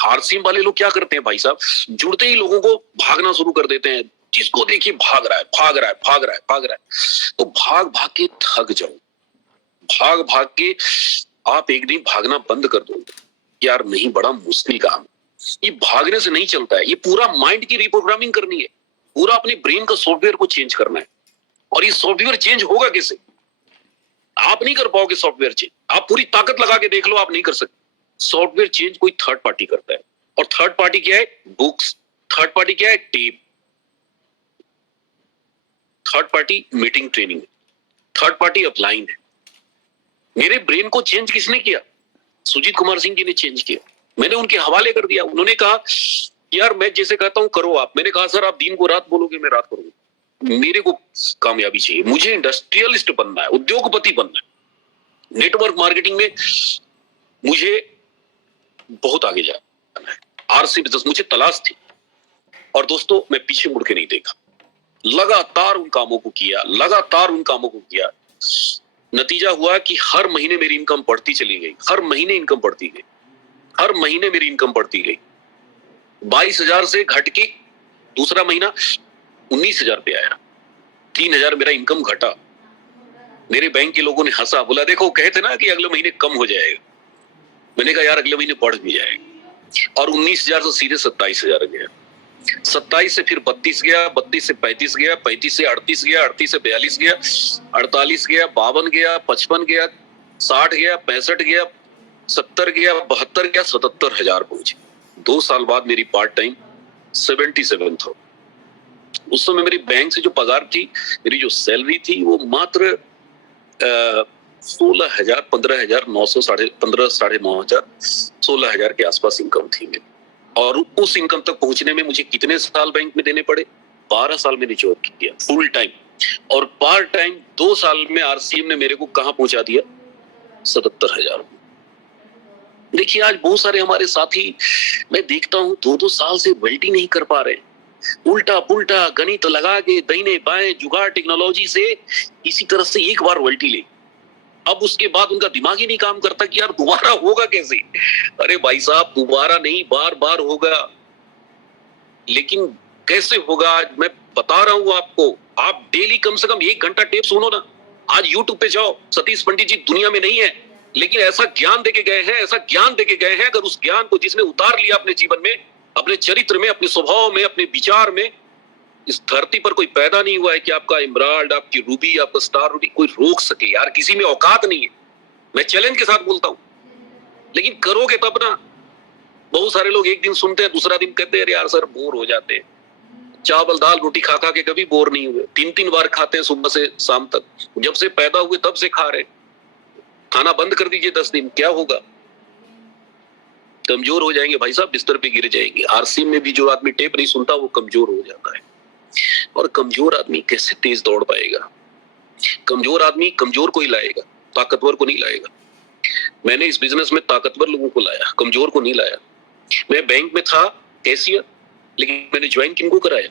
RCM वाले लोग क्या करते हैं भाई साहब, जुड़ते ही लोगों को भागना शुरू कर देते हैं, जिसको देखिए भाग रहा है भाग रहा है भाग रहा है भाग रहा है। तो भाग भाग के थक जाओ, भाग भाग के आप एक दिन भागना बंद कर दो यार, नहीं बड़ा मुश्किल काम। ये भागने से नहीं चलता है, ये पूरा माइंड की रिप्रोग्रामिंग करनी है, पूरा अपने ब्रेन का सॉफ्टवेयर को चेंज करना है। और ये सॉफ्टवेयर चेंज होगा कैसे? आप नहीं कर पाओगे सॉफ्टवेयर चेंज, आप पूरी ताकत लगा के देख लो, आप नहीं कर सकते। सॉफ्टवेयर चेंज कोई थर्ड पार्टी करता है, और थर्ड पार्टी क्या है? बुक्स। थर्ड पार्टी क्या है? Tape. Third party meeting training, third party upline है। मेरे ब्रेन को चेंज किसने किया? सुजीत कुमार सिंह जी ने चेंज किया। मैंने उनके हवाले कर दिया, उन्होंने कहा यार मैं जैसे कहता हूं करो आप। मैंने कहा सर आप दिन को रात बोलोगे, मैं रात करूंगा। मेरे को कामयाबी चाहिए, मुझे इंडस्ट्रियलिस्ट बनना है, उद्योगपति बनना है, नेटवर्क मार्केटिंग में मुझे बहुत आगे जाना है, आरसी बिजनेस मुझे तलाश थी। और दोस्तों मैं पीछे मुड़ के नहीं देखा, लगातार उन कामों को किया, लगातार उन कामों को किया। नतीजा हुआ कि हर महीने मेरी इनकम बढ़ती चली गई, हर महीने इनकम बढ़ती गई, हर महीने मेरी इनकम बढ़ती गई। 22,000 से घट के दूसरा महीना 19,000 पे आया, 3,000 मेरा इनकम घटा। मेरे बैंक के लोगों ने हंसा, बोला देखो कहते ना कि अगले महीने कम हो जाएगा। मैंने कहा यार अगले महीने बढ़ भी जाएगा। और 19,000 से सीधे 27,000 गया, 27 से फिर 32 गया, 32 से 35 गया, 35 से 38 गया, 38 से 42 गया, 48 गया, 52 गया, 55 गया, 60 गया, 65 गया, 70 गया, 72 गया, 77,000 पहुंचे। 2 साल बाद मेरी पार्ट टाइम 77 था। उस समय मेरी बैंक से जो पगार थी, मेरी जो सैलरी थी वो मात्र 16,000, 15,900, 15,500, 9,500, 16,000 के आसपास इनकम थी मेरी। और उस इनकम तक पहुंचने में मुझे कितने साल बैंक में देने पड़े? 12 साल मैंने जॉब किया फुल टाइम, और पार्ट टाइम 2 साल में आरसीएम ने मेरे को कहां पहुंचा दिया? 77,000। देखिए आज बहुत सारे हमारे साथी मैं देखता हूं 2-2 साल से वेल्टी नहीं कर पा रहे, उल्टा पुल्टा गणित लगा के दाहिने बाएं जुगाड़ टेक्नोलॉजी से इसी तरह से एक बार वेल्टी ले, अब उसके बाद उनका दिमाग ही नहीं काम करता कि यार दोबारा होगा कैसे। अरे भाई साहब दोबारा नहीं, बार बार होगा, लेकिन कैसे होगा आज मैं बता रहा हूं आपको। आप डेली कम से कम 1 घंटा टेप सुनो ना। आज यूट्यूब पे जाओ, सतीश पंडित जी दुनिया में नहीं है, लेकिन ऐसा ज्ञान देके गए हैं, ऐसा ज्ञान देके गए हैं, अगर उस ज्ञान को जिसने उतार लिया अपने जीवन में, अपने चरित्र में, अपने स्वभाव में, अपने विचार में, इस धरती पर कोई पैदा नहीं हुआ है कि आपका इमराल्ड, आपकी रूबी, आपका स्टार रूबी कोई रोक सके। यार किसी में औकात नहीं है, मैं चैलेंज के साथ बोलता हूं। लेकिन करोगे तब ना। बहुत सारे लोग एक दिन सुनते हैं, दूसरा दिन कहते हैं यार सर बोर हो जाते हैं। चावल दाल रोटी खा खा के कभी बोर नहीं हुए, 3-3 बार खाते हैं सुबह से शाम तक, जब से पैदा हुए तब से खा रहे। खाना बंद कर दीजिए 10 दिन, क्या होगा? कमजोर हो जाएंगे भाई साहब, बिस्तर पे गिर जाएंगे। आरसीएम में भी जो आदमी टेप नहीं सुनता वो कमजोर हो जाता है। और कमजोर आदमी कैसे तेज दौड़ पाएगा? कमजोर आदमी कमजोर को ही लाएगा, ताकतवर को नहीं लाएगा। मैंने इस बिजनेस में ताकतवर लोगों को लाया, कमजोर को नहीं लाया। मैं बैंक में था कैशियर, लेकिन मैंने ज्वाइन किनको कराया?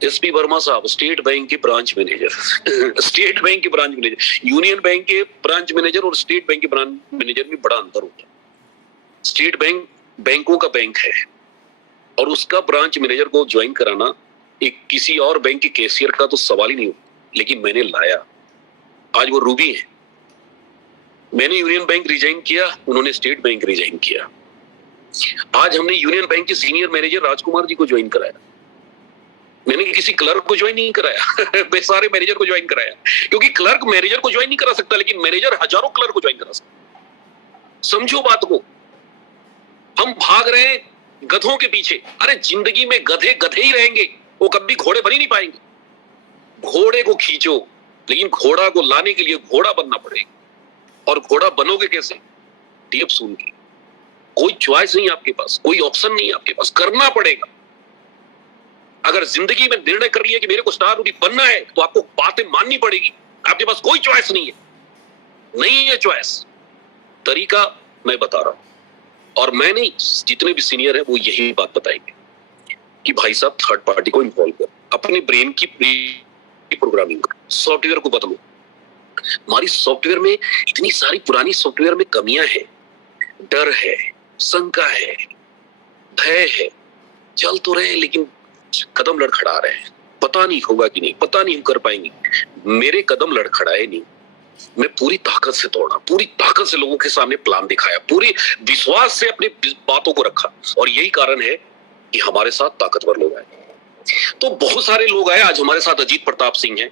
एसपी वर्मा साहब, स्टेट बैंक के ब्रांच मैनेजर। स्टेट बैंक के ब्रांच मैनेजर, यूनियन बैंक के ब्रांच मैनेजर और स्टेट बैंक के ब्रांच मैनेजर में बड़ा अंतर होता है। स्टेट बैंक बैंकों का बैंक है, और उसका ब्रांच मैनेजर को ज्वाइन कराना एक किसी और बैंक के कैशियर का तो सवाल ही नहीं होता, लेकिन मैंने लाया। आज वो रूबी है। मैंने यूनियन बैंक रिजाइन किया, उन्होंने स्टेट बैंक रिजाइन किया। आज हमने यूनियन बैंक के सीनियर मैनेजर राजकुमार जी को ज्वाइन कराया। मैंने किसी क्लर्क को ज्वाइन नहीं कराया, मैं सारे मैनेजर को ज्वाइन कराया, क्योंकि क्लर्क मैनेजर को ज्वाइन नहीं करा सकता, लेकिन मैनेजर हजारों क्लर्क को ज्वाइन करा सकता। समझो बात को। हम भाग रहे हैं गधों के पीछे। अरे जिंदगी में गधे गधे ही रहेंगे, वो कभी घोड़े बन ही नहीं पाएंगे। घोड़े को खींचो, लेकिन घोड़ा को लाने के लिए घोड़ा बनना पड़ेगा। और घोड़ा बनोगे कैसे? टेप सुन के। कोई चॉइस नहीं आपके पास, कोई ऑप्शन नहीं आपके पास, करना पड़ेगा। अगर जिंदगी में निर्णय कर लिया कि मेरे को स्टार रूबी बनना है, तो आपको बातें माननी पड़ेगी। आपके पास कोई चॉइस नहीं है, नहीं है चॉइस। तरीका मैं बता रहा हूं, और मैं नहीं, जितने भी सीनियर हैं वो यही बात बताएंगे कि भाई साहब थर्ड पार्टी को इन्वॉल्व करो, अपने ब्रेन की प्रोग्रामिंग करो, सॉफ्टवेयर को बदलो। हमारी सॉफ्टवेयर में इतनी सारी पुरानी सॉफ्टवेयर में कमियां हैं, डर है, शंका है, भय है, चल तो रहे लेकिन कदम लड़खड़ा रहे हैं, पता नहीं होगा कि नहीं, पता नहीं हम कर पाएंगे। मेरे कदम लड़खड़ाए नहीं, मैं पूरी ताकत से दौड़ा, पूरी ताकत से लोगों के सामने प्लान दिखाया, पूरी विश्वास से अपनी बातों को रखा, और यही कारण है कि हमारे साथ ताकतवर लोग आए। तो बहुत सारे लोग आए। आज हमारे साथ अजीत प्रताप सिंह हैं,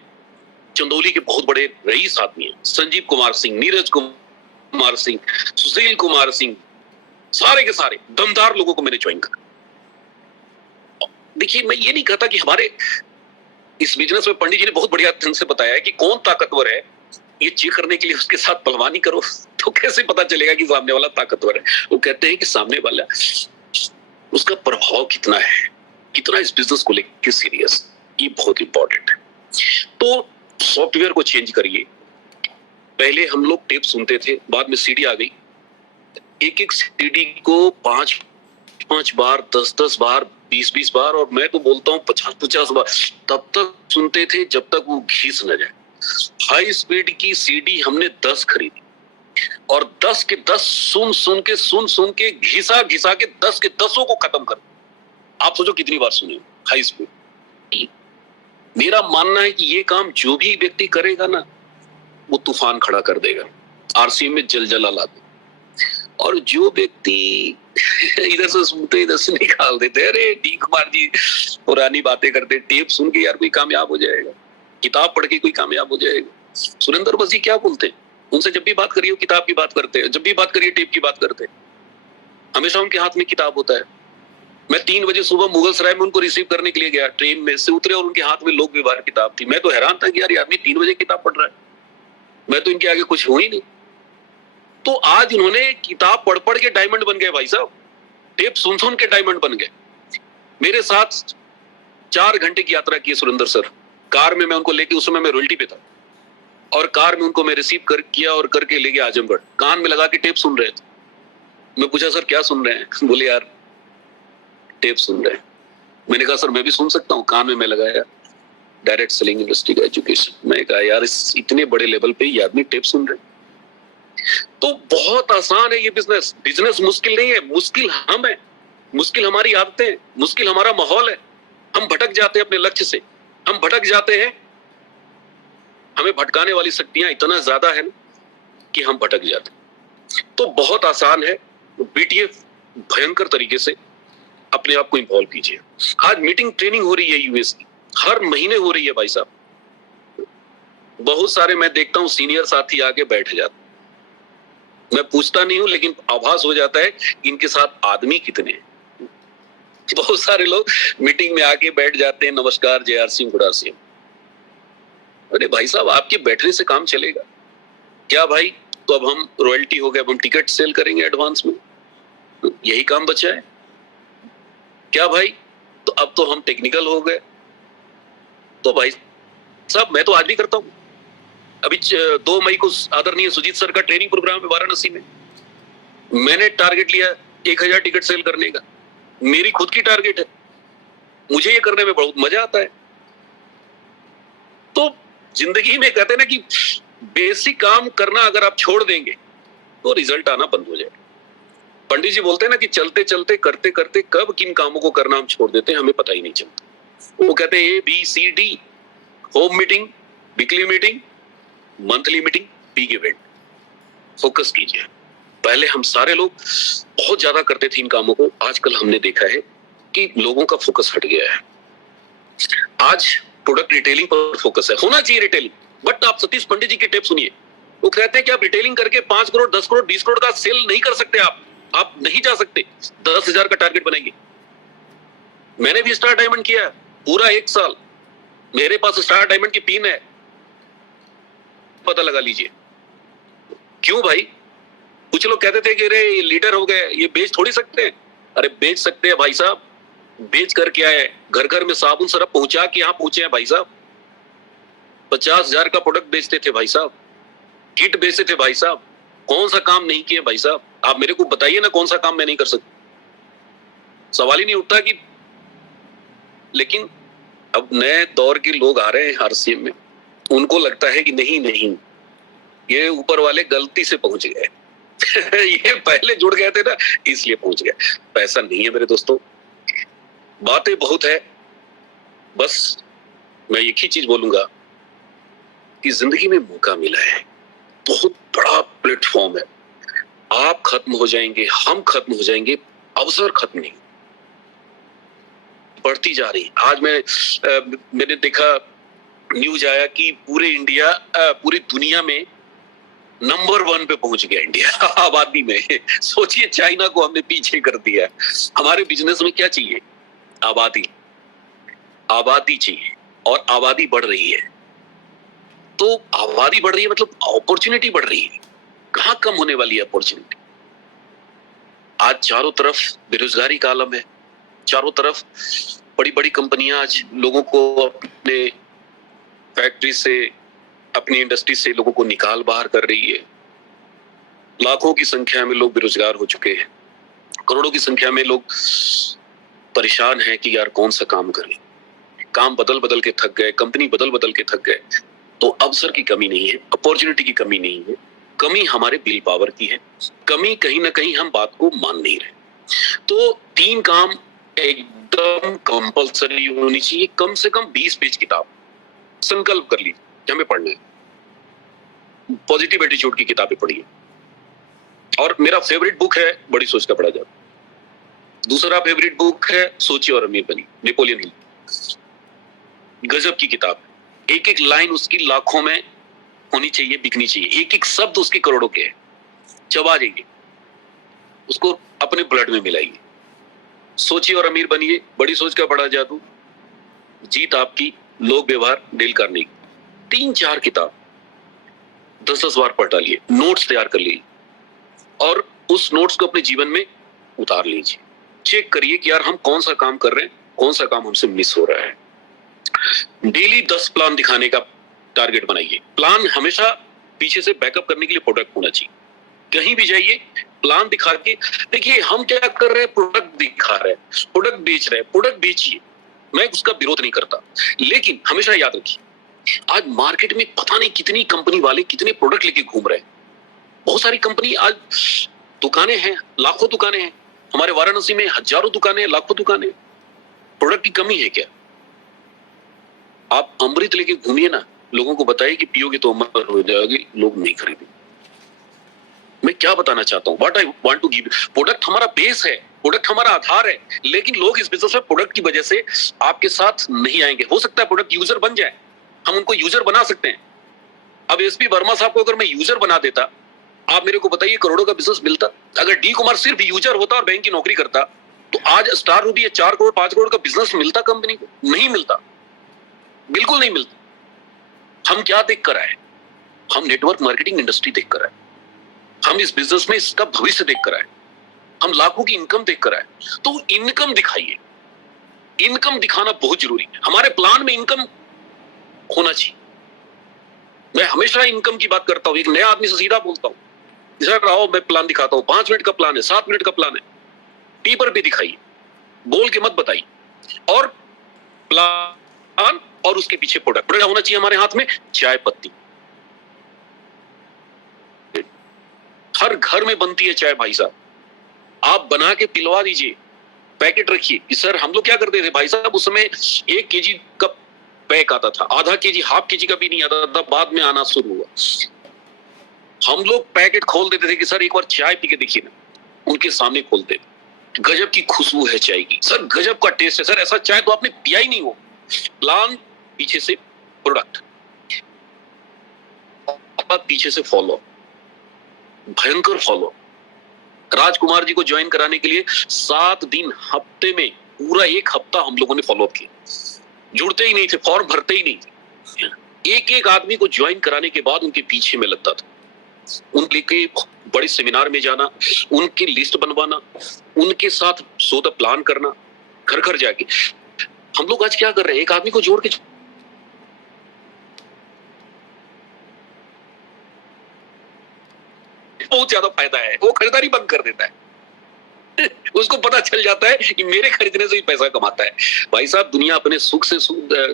चंदौली के बहुत बड़े रईस आदमी हैं, संजीव कुमार सिंह, नीरज कुमार सिंह, सुशील कुमार सिंह, सारे के सारे दमदार लोगों को मैंने ज्वाइन करा। देखिए, मैं ये नहीं कहता कि हमारे इस बिजनेस में पंडित जी ने बहुत बढ़िया ढंग से बताया है कि कौन ताकतवर है, ये चेक करने के लिए उसके साथ पहलवानी करो तो कैसे पता चलेगा कि सामने वाला ताकतवर है। वो कहते हैं कि सामने वाला उसका प्रभाव कितना है, कितना इस बिजनेस को लेकर सीरियस, ये बहुत इंपॉर्टेंट है। तो सॉफ्टवेयर को चेंज करिए। पहले हम लोग टेप सुनते थे, बाद में सीडी आ गई। एक एक सीडी को 5-5 बार, 10-10 बार, 20-20 बार, और मैं तो बोलता हूँ 50-50 बार तब तक सुनते थे जब तक वो घिस न जाए। हाई स्पीड की सीडी हमने 10 खरीदी, और 10 के 10 सुन के घिसा के 10 के 10 को खत्म कर। आप सोचो कितनी बार सुने हाई स्पीड। मेरा मानना है कि ये काम जो भी व्यक्ति करेगा ना, वो तूफान खड़ा कर देगा, आरसीएम में जलजला ला देगा। और जो व्यक्ति इधर से सुनते इधर से निकाल देते, अरे डी कुमार जी पुरानी बातें करते, टेप सुन के यार कोई कामयाब हो जाएगा, किताब पढ़ के कोई कामयाब हो जाएगा। सुरेंद्र बस जी क्या बोलते हैं, उनसे जब भी बात करिए किताब की बात करते हैं, जब भी बात करिए टेप की बात करते हैं, हमेशा उनके हाथ में किताब होता है। मैं 3 बजे सुबह मुगल सराय में उनको रिसीव करने के लिए गया, ट्रेन में से उतरे और उनके हाथ में लोक व्यवहार किताब थी। मैं तो हैरान था कि यार ये आदमी 3 बजे किताब पढ़ रहा है, मैं तो इनके आगे कुछ हूं ही नहीं। तो आज इन्होंने किताब पढ़ पढ़ के डायमंड बन गए भाई साहब, टेप सुन के डायमंड बन गए। मेरे साथ 4 घंटे की यात्रा की सुरेंद्र सर, कार में मैं उनको लेके, उस समय मैं रॉयल्टी पे था, और कार में उनको मैं रिसीव किया और करके ले गया आजमगढ़। कान में लगा के टेप सुन रहे थे। मैं पूछा सर क्या सुन रहे हैं, बोले यार टेप सुन रहे हैं। मैंने कहा सर मैं भी सुन सकता हूँ। कान में मैं लगाया डायरेक्ट सेलिंग इंडस्ट्री का एजुकेशन। मैं कहा यार इस इतने बड़े लेवल पे ये आदमी टेप सुन रहे हैं। तो बहुत आसान है ये बिजनेस। बिजनेस मुश्किल नहीं है, मुश्किल हम है, मुश्किल हमारी आदतें, मुश्किल हमारा माहौल है। हम भटक जाते हैं अपने लक्ष्य से, हम भटक जाते हैं, हमें भटकाने वाली शक्तियां इतना ज्यादा है कि हम भटक जाते हैं। तो बहुत आसान है, बीटीएफ भयंकर तरीके से अपने आप को इन्वॉल्व कीजिए। आज मीटिंग ट्रेनिंग हो रही है यूएस की, हर महीने हो रही है भाई साहब। बहुत सारे मैं देखता हूं सीनियर साथी आके बैठ जाते, मैं पूछता नहीं हूं लेकिन आभास हो जाता है इनके साथ आदमी कितने हैं। बहुत सारे लोग मीटिंग में आके बैठ जाते हैं, नमस्कार Jai R Singh, good R Singh. अरे भाई साहब आपके बैठने से काम चलेगा क्या भाई? तो अब हम रॉयल्टी हो गए, अब हम टिकट सेल करेंगे एडवांस में, तो यही काम बचा है क्या भाई? तो अब तो हम टेक्निकल हो गए। तो भाई साहब मैं तो आज भी करता हूं। अभी 2 मई को आदरणीय सुजीत सर का ट्रेनिंग प्रोग्राम है वाराणसी में, मैंने टारगेट लिया 1000 टिकट सेल करने का। मेरी खुद की टारगेट है, मुझे ये करने में बहुत मजा आता है। तो जिंदगी में कहते हैं ना कि बेसिक काम करना अगर आप छोड़ देंगे तो रिजल्ट आना बंद हो जाएगा। पंडित जी बोलते हैं ना कि चलते चलते करते करते कब किन कामों को करना हम छोड़ देते हैं हमें पता ही नहीं चलता। वो कहते हैं ABCD, home meeting, weekly meeting, monthly meeting, big event. Focus कीजिए। पहले हम सारे लोग बहुत ज्यादा करते थे इन कामों को, आजकल हमने देखा है कि लोगों का फोकस हट गया है। आज प्रोडक्ट रिटेलिंग पर फोकस है, होना चाहिए रिटेलिंग, बट आप सतीश पंडित जी की टिप सुनिए। वो कहते हैं कि आप रिटेलिंग करके 5 करोड़ 10 करोड़ 20 करोड़ का सेल नहीं कर सकते, आप नहीं जा सकते। 10,000 का टारगेट बनाएंगे। मैंने भी स्टार डायमंड किया है पूरा 1 साल, मेरे पास स्टार डायमंड की पिन है, पता लगा लीजिए। क्यों भाई? कुछ लोग कहते थे कि अरे ये लीडर हो गए, ये बेच थोड़ी सकते हैं। अरे बेच सकते हैं भाई साहब, बेच कर क्या है, घर घर में साबुन सरफ पहुंचा के यहां पहुंचे हैं भाई साहब। 50,000 का प्रोडक्ट बेचते थे भाई साहब, किट बेचते थे भाई साहब। कौन सा काम नहीं किया भाई साहब? आप मेरे को बताइए ना, कौन सा काम मैं नहीं कर सकता? सवाल ही नहीं उठता कि। लेकिन अब नए दौर के लोग आ रहे हैं आरसीएम में, उनको लगता है कि नहीं नहीं, ये ऊपर वाले गलती से पहुंच गए, ये पहले जुड़ गए थे ना, इसलिए पहुंच गए। तो ऐसा नहीं है मेरे दोस्तों, बातें बहुत है, बस मैं एक ही चीज बोलूंगा कि जिंदगी में मौका मिला है, बहुत बड़ा प्लेटफॉर्म है। आप खत्म हो जाएंगे, हम खत्म हो जाएंगे, अवसर खत्म नहीं, बढ़ती जा रही। आज मैंने देखा, न्यूज आया कि पूरे इंडिया, पूरी दुनिया में नंबर 1 पे पहुंच गया इंडिया आबादी में। सोचिए, चाइना को हमने पीछे कर दिया। हमारे बिजनेस में क्या चाहिए? आबादी, आबादी चाहिए, और आबादी बढ़ रही है। तो आबादी बढ़ रही है मतलब अपॉर्चुनिटी बढ़ रही है। कहां कम होने वाली है अपॉर्चुनिटी? आज चारों तरफ बेरोजगारी का आलम है, चारों तरफ बड़ी बड़ी कंपनियां आज लोगों को अपने फैक्ट्री से, अपनी इंडस्ट्री से लोगों को निकाल बाहर कर रही है। लाखों की संख्या में लोग बेरोजगार हो चुके हैं, करोड़ों की संख्या में लोग परेशान हैं कि यार कौन सा काम करें। काम बदल बदल के थक गए, कंपनी बदल बदल के थक गए। तो अवसर की कमी नहीं है, अपॉर्चुनिटी की कमी नहीं है, कमी हमारे विल पावर की है, कमी कहीं ना कहीं हम बात को मान नहीं रहे। तो 3 काम एकदम कंपलसरी होनी चाहिए। कम से कम 20 पेज किताब संकल्प कर लीजिए, हमें पढ़ना है। पॉजिटिव एटीट्यूड की किताबें पढ़िए। और मेरा फेवरेट बुक है बड़ी सोच का बड़ा जादू। दूसरा फेवरेट बुक है सोचिए और अमीर बनिए, नेपोलियन हिल। गजब की किताब, एक एक लाइन उसकी लाखों में होनी चाहिए, बिकनी चाहिए। एक एक शब्द उसके करोड़ों के हैं। चबा जाइए उसको, अपने ब्लड में मिलाइए। सोचिए और अमीर बनिए, बड़ी सोच का बड़ा जादू, जीत आपकी, लोक व्यवहार, डेल कार्नेगी। 3-4 किताब 10-10 बार पढ़ डालिए, नोट्स तैयार कर लीजिए, और उस नोट्स को अपने जीवन में उतार लीजिए। चेक करिए कि यार हम कौन सा काम कर रहे हैं, कौन सा काम हमसे मिस हो रहा है। डेली 10 प्लान दिखाने का टारगेट बनाइए। प्लान हमेशा पीछे से बैकअप करने के लिए प्रोडक्ट होना चाहिए। कहीं भी जाइए, प्लान दिखा के देखिए हम क्या कर रहे हैं, प्रोडक्ट दिखा रहे हैं, प्रोडक्ट बेच रहे हैं, प्रोडक्ट बेचिए, मैं उसका विरोध नहीं करता। लेकिन हमेशा याद रखिए, आज मार्केट में पता नहीं कितनी कंपनी वाले कितने प्रोडक्ट लेके घूम रहे हैं। बहुत सारी कंपनी, आज दुकानें हैं, लाखों दुकानें हैं। हमारे वाराणसी में हजारों दुकानें, लाखों दुकानें। प्रोडक्ट की कमी है क्या? आप अमृत लेके घूमिए ना, लोगों को बताइए कि पियोगे तो अमर हो जाओगे, लोग नहीं खरीदेंगे। मैं क्या बताना चाहता हूं, what I want to give. Product हमारा बेस है, प्रोडक्ट हमारा आधार है, लेकिन लोग इस बिजनेस में प्रोडक्ट की वजह से आपके साथ नहीं आएंगे। हो सकता है प्रोडक्ट यूजर बन जाए, हम उनको यूजर बना सकते हैं। अब एसपी वर्मा साहब को अगर मैं यूजर बना देता, आप मेरे को बताइए करोड़ों का बिजनेस मिलता? अगर डी कुमार सिर्फ यूजर होता और बैंक की नौकरी करता, तो आज स्टार रूबी 4 करोड़ 5 करोड़ का बिजनेस मिलता कंपनी को? नहीं मिलता, बिल्कुल नहीं मिलता। हम क्या देख कर आए? हम नेटवर्क मार्केटिंग इंडस्ट्री देख कर आए, हम इस बिजनेस में इसका भविष्य देख कर आए, हम लाखों की इनकम देख कर आए। तो इनकम दिखाइए, इनकम दिखाना बहुत जरूरी है। हमारे प्लान में इनकम होना चाहिए। मैं हमेशा इनकम की बात करता हूं, एक नया आदमी से सीधा बोलता हूं, सर आओ मैं प्लान दिखाता हूं, 5 मिनट का प्लान है, 7 मिनट का प्लान है, पेपर पे दिखाइए, बोल के मत बताइए। और प्लान और उसके पीछे प्रोडक्ट होना चाहिए हमारे हाथ में। चाय पत्ती हर घर में बनती है चाय भाई साहब, आप बना के पिलवा दीजिए, पैकेट रखिए। सर हम लोग क्या करते थे भाई साहब, उस समय 1 केजी का पैक आता था, आधा केजी, हाफ केजी का भी नहीं आता था, बाद में आना शुरू हुआ। हम लोग पैकेट खोल देते थे कि सर एक बार चाय पी के देखिए ना, उनके सामने खोलते, गजब की खुशबू है चाय की, सर गजब का टेस्ट है, सर ऐसा चाय तो आपने पिया ही नहीं हो। प्लान, पीछे से प्रोडक्ट, पीछे से फॉलो, भयंकर फॉलो। राजकुमार जी को ज्वाइन कराने के लिए 7 दिन, हफ्ते में पूरा 1 हफ्ता हम लोगों ने फॉलोअप किया। जुड़ते ही नहीं थे, फॉर्म भरते ही नहीं थे। एक एक आदमी को ज्वाइन कराने के बाद उनके पीछे में लगता था, उनके बड़े सेमिनार में जाना, उनकी लिस्ट बनवाना, उनके साथ सौदा प्लान करना, घर घर जाके। हम लोग आज क्या कर रहे हैं, एक आदमी को जोड़ के बहुत ज्यादा फायदा है, वो खरीदारी बंद कर देता है। उसको पता चल जाता है कि मेरे खरीदने से ही पैसा कमाता है। भाई साहब दुनिया अपने सुख से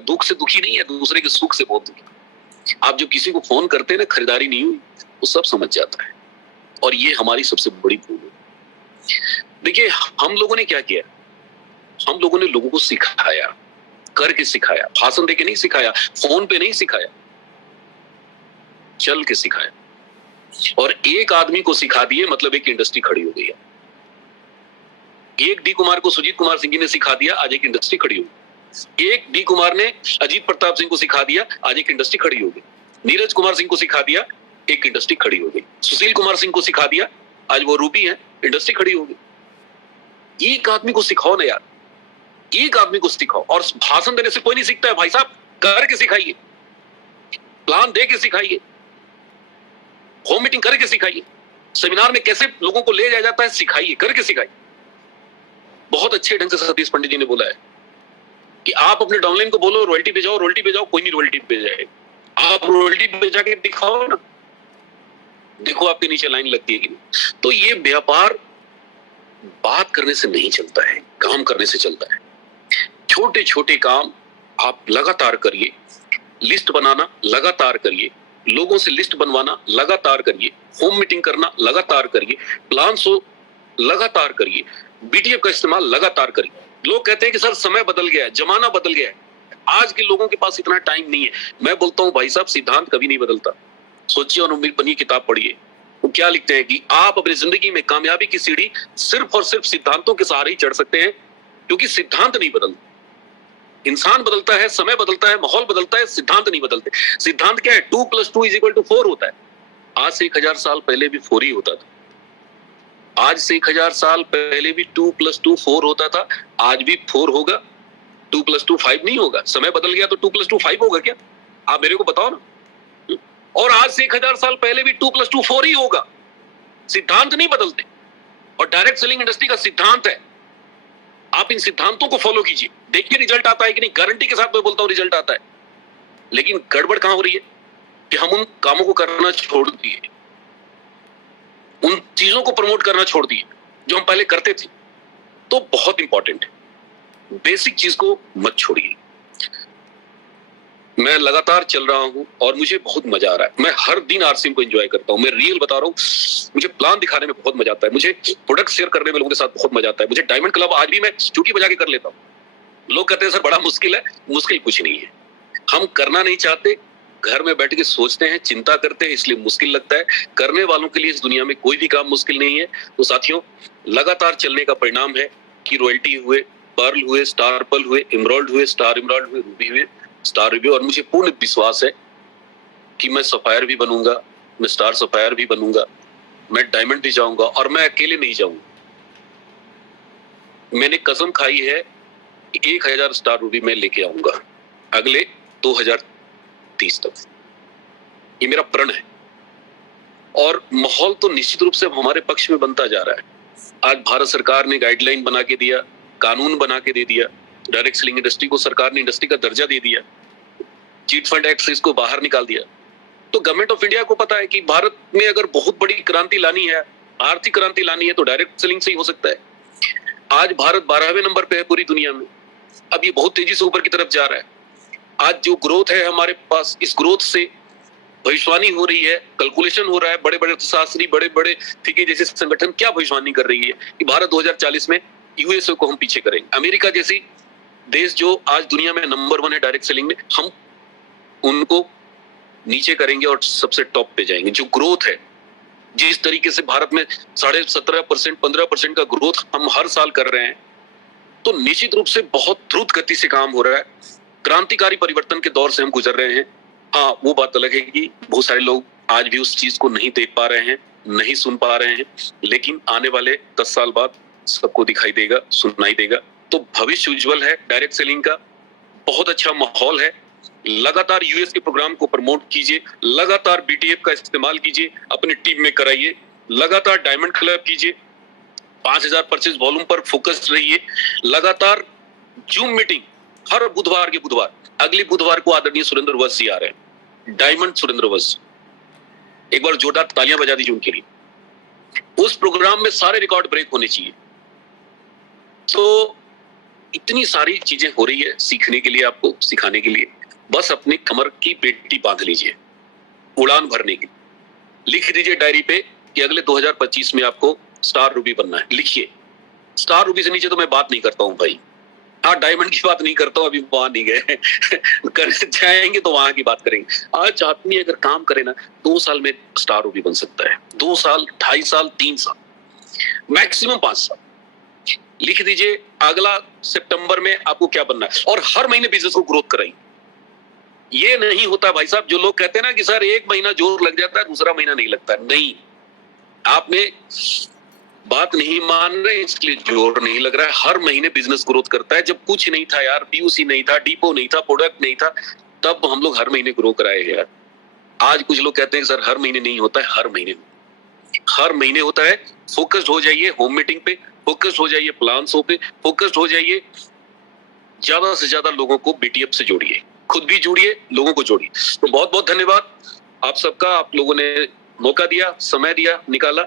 दुख से दुखी नहीं है, दूसरे के सुख से बहुत दुखी। आप जो किसी को फोन करते हैं ना, खरीदारी नहीं हुई, वो सब समझ जाता है। और ये हमारी सबसे बड़ी भूल है। देखिए, हम लोगों ने क्या किया, हम लोगों ने लोगों को सिखाया, करके सिखाया, भाषण देके नहीं सिखाया, फोन पे नहीं सिखाया, चल के सिखाया। और एक आदमी को सिखा दिए मतलब एक इंडस्ट्री खड़ी हो गई है। एक डी कुमार को सुजीत कुमार सिंह ने सिखा दिया, आज एक इंडस्ट्री खड़ी हो गई। एक डी कुमार ने अजीत प्रताप सिंह को सिखा दिया, आज एक इंडस्ट्री खड़ी हो गई। नीरज कुमार सिंह को सिखा दिया, एक इंडस्ट्री खड़ी हो गई। सुशील कुमार सिंह को सिखा दिया, आज वो रूबी है, इंडस्ट्री खड़ी हो गई। एक आदमी को सिखाओ ना यार, एक आदमी को सिखाओ। और भाषण देने से कोई नहीं सीखता है भाई साहब, करके सिखाइए, प्लान दे के सिखाइए, होम मीटिंग करके सिखाइए, सेमिनार में कैसे लोगों को ले जाया जाता है सिखाइए, करके सिखाइए। बहुत अच्छे ढंग से सतीश पंडित जी ने बोला है कि आप अपने डाउनलाइन को बोलो रॉयल्टी पे जाओ, रॉयल्टी पे जाओ, कोई नहीं रॉयल्टी पे जाएगा। आप रॉयल्टी पे जाके दिखाओ ना, देखो आपके नीचे लाइन लगती है कि नहीं। तो ये व्यापार बात करने से नहीं चलता है, काम करने से चलता है। छोटे छोटे काम आप लगातार करिए, लिस्ट बनाना लगातार करिए, लोगों से लिस्ट बनवाना लगातार करिए, होम मीटिंग करना लगातार करिए, प्लान सो लगातार करिए, बीटीएफ का इस्तेमाल लगातार करिए। लोग कहते हैं कि सर समय बदल गया है, जमाना बदल गया है, आज के लोगों के पास इतना टाइम नहीं है। मैं बोलता हूं भाई साहब, सिद्धांत कभी नहीं बदलता। सोचिए और उम्मीद बनी किताब पढ़िए, वो क्या लिखते हैं कि आप अपनी जिंदगी में कामयाबी की सीढ़ी सिर्फ और सिर्फ सिद्धांतों के सहारे ही चढ़ सकते हैं, क्योंकि सिद्धांत नहीं बदलते। इंसान बदलता है, समय बदलता है, माहौल बदलता है, सिद्धांत नहीं बदलते। सिद्धांत क्या है? 2 + 2 = 4 होता है। आज से 1000 साल पहले भी 4 ही होता था। आज से 1000 साल पहले भी 2 + 2 4 होता था, आज भी 4 होगा। 2 + 2 5 नहीं होगा। समय बदल गया तो 2 + 2 5 होगा क्या? आप मेरे को बताओ ना। और आज से 1000 साल पहले भी 2 + 2 4 ही होगा। सिद्धांत नहीं बदलते। और डायरेक्ट सेलिंग इंडस्ट्री का सिद्धांत है, आप इन सिद्धांतों को फॉलो कीजिए, देखिए रिजल्ट आता है कि नहीं। गारंटी के साथ मैं बोलता हूं रिजल्ट आता है। लेकिन गड़बड़ कहां हो रही है कि हम उन कामों को करना छोड़ दिए, उन चीजों को प्रमोट करना छोड़ दिए जो हम पहले करते थे। तो बहुत इंपॉर्टेंट है, बेसिक चीज को मत छोड़िए। मैं लगातार चल रहा हूं और मुझे बहुत मजा आ रहा है। मैं हर दिन आरसीएम को एंजॉय करता हूं। मैं रियल बता रहा हूं, मुझे प्लान दिखाने में बहुत मजा आता है, मुझे प्रोडक्ट शेयर करने में लोगों के साथ बहुत मजा आता है। मुझे डायमंड क्लब आज भी मैं चुटकी बजा के कर लेता हूं। लोग कहते हैं सर बड़ा मुश्किल है। मुश्किल कुछ नहीं है, हम करना नहीं चाहते, घर में बैठ के सोचते हैं, चिंता करते हैं, इसलिए मुश्किल लगता है। करने वालों के लिए इस दुनिया में कोई भी काम मुश्किल नहीं है। तो साथियों, लगातार चलने का परिणाम है कि रॉयल्टी हुए, पर्ल हुए, स्टार पर्ल हुए, इमराल्ड हुए, स्टार इमराल्ड हुए, रूबी हुए, स्टार रूबी। और मुझे पूर्ण विश्वास है कि मैं सफायर भी बनूंगा, मैं स्टार सफायर भी बनूंगा, मैं डायमंड भी जाऊंगा, और मैं अकेले नहीं जाऊंगा। मैंने कसम खाई है कि 1000 स्टार रूबी मैं लेके आऊंगा अगले 2030 तक। ये मेरा प्रण है। और माहौल तो निश्चित रूप से हमारे पक्ष में बनता जा रहा है। आज भारत सरकार ने गाइडलाइन बना के दिया, कानून बना के दे दिया, डायरेक्ट सेलिंग इंडस्ट्री को सरकार ने इंडस्ट्री का दर्जा दे दिया, चीट फंड एक्ट से इसको बाहर निकाल दिया। तो गवर्नमेंट ऑफ इंडिया को पता है कि भारत में अगर बहुत बड़ी क्रांति लानी है, आर्थिक क्रांति लानी है, तो डायरेक्ट सेलिंग से ही हो सकता है। आज भारत 12वें नंबर पे है पूरी दुनिया में। अब ये बहुत तेजी से ऊपर की तरफ जा रहा है। आज जो ग्रोथ है हमारे पास, इस ग्रोथ से भविष्यवाणी हो रही है, कैलकुलेशन हो रहा है। बड़े बड़े अर्थशास्त्री, बड़े बड़े फिक्की जैसे संगठन क्या भविष्यवाणी कर रही है कि भारत 2040 में यूएसए को हम पीछे करेंगे। अमेरिका जैसी देश जो आज दुनिया में नंबर 1 है डायरेक्ट सेलिंग में, हम उनको नीचे करेंगे और सबसे टॉप पे जाएंगे। जो ग्रोथ है, जिस तरीके से भारत में 17.5%, 15% का ग्रोथ हम हर साल कर रहे हैं, तो निश्चित रूप से बहुत द्रुत गति से काम हो रहा है। क्रांतिकारी परिवर्तन के दौर से हम गुजर रहे हैं। हाँ, वो बात अलग है कि बहुत सारे लोग आज भी उस चीज को नहीं देख पा रहे हैं, नहीं सुन पा रहे हैं, लेकिन आने वाले 10 साल बाद सबको दिखाई देगा, सुनाई देगा। तो भविष्य उज्जवल है डायरेक्ट सेलिंग का। बहुत अच्छा माहौल है। लगातार यूएस के प्रोग्राम को प्रमोट कीजिए, लगातार बीटीएफ का इस्तेमाल कीजिए, अपनी टीम में कराइए, लगातार डायमंड क्लब कीजिए, 5000 परचेज वॉल्यूम पर फोकस रहिए, लगातार जूम मीटिंग हर बुधवार के बुधवार। अगले बुधवार को आदरणीय सुरेंद्र वत्स जी आ रहे हैं, डायमंड सुरेंद्र वत्स। एक बार जोरदार तालियां बजा दीजिए उनके लिए। उस प्रोग्राम में सारे रिकॉर्ड ब्रेक होने चाहिए। तो इतनी सारी चीजें हो रही है सीखने के लिए, आपको सिखाने के लिए। बस अपनी कमर की पेटी बांध लीजिए उड़ान भरने की। लिख दीजिए डायरी पे कि अगले 2025 में आपको स्टार रूबी बनना है, लिखिए। स्टार रूबी से नीचे तो मैं बात नहीं करता हूं भाई। हाँ, डायमंड की बात नहीं करता हूं, अभी वहां नहीं गए कर जाएंगे तो वहां की बात करेंगे। आज आदमी अगर काम करे ना, 2 साल में स्टार रूबी बन सकता है। 2 साल, 2.5 साल, 3 साल, मैक्सिमम 5 साल। लिख दीजिए अगला सितंबर में आपको क्या बनना है, और हर महीने बिजनेस को ग्रोथ कराइए। ये नहीं होता भाई साहब, जो लोग कहते हैं ना कि सर 1 महीना जोर लग जाता है, दूसरा महीना नहीं लगता। नहीं, आप में बात नहीं मान रहे इसलिए जोर नहीं लग रहा है। हर महीने बिजनेस ग्रोथ करता है। जब कुछ नहीं था यार, पीयूसी नहीं था, डिपो नहीं था, प्रोडक्ट नहीं था, तब हम लोग हर महीने ग्रो कराए यार। आज कुछ लोग कहते हैं सर हर महीने नहीं होता है। हर महीने होता है। फोकस्ड हो जाइए होम मीटिंग पे, फोकस्ड हो जाइए प्लान्सों पे, फोकस्ड हो जाइए। ज्यादा से ज्यादा लोगों को बीटीएफ से जोड़िए, खुद भी जुड़िए, लोगों को जोड़िए। तो बहुत बहुत धन्यवाद आप सबका। आप लोगों ने मौका दिया, समय दिया, निकाला।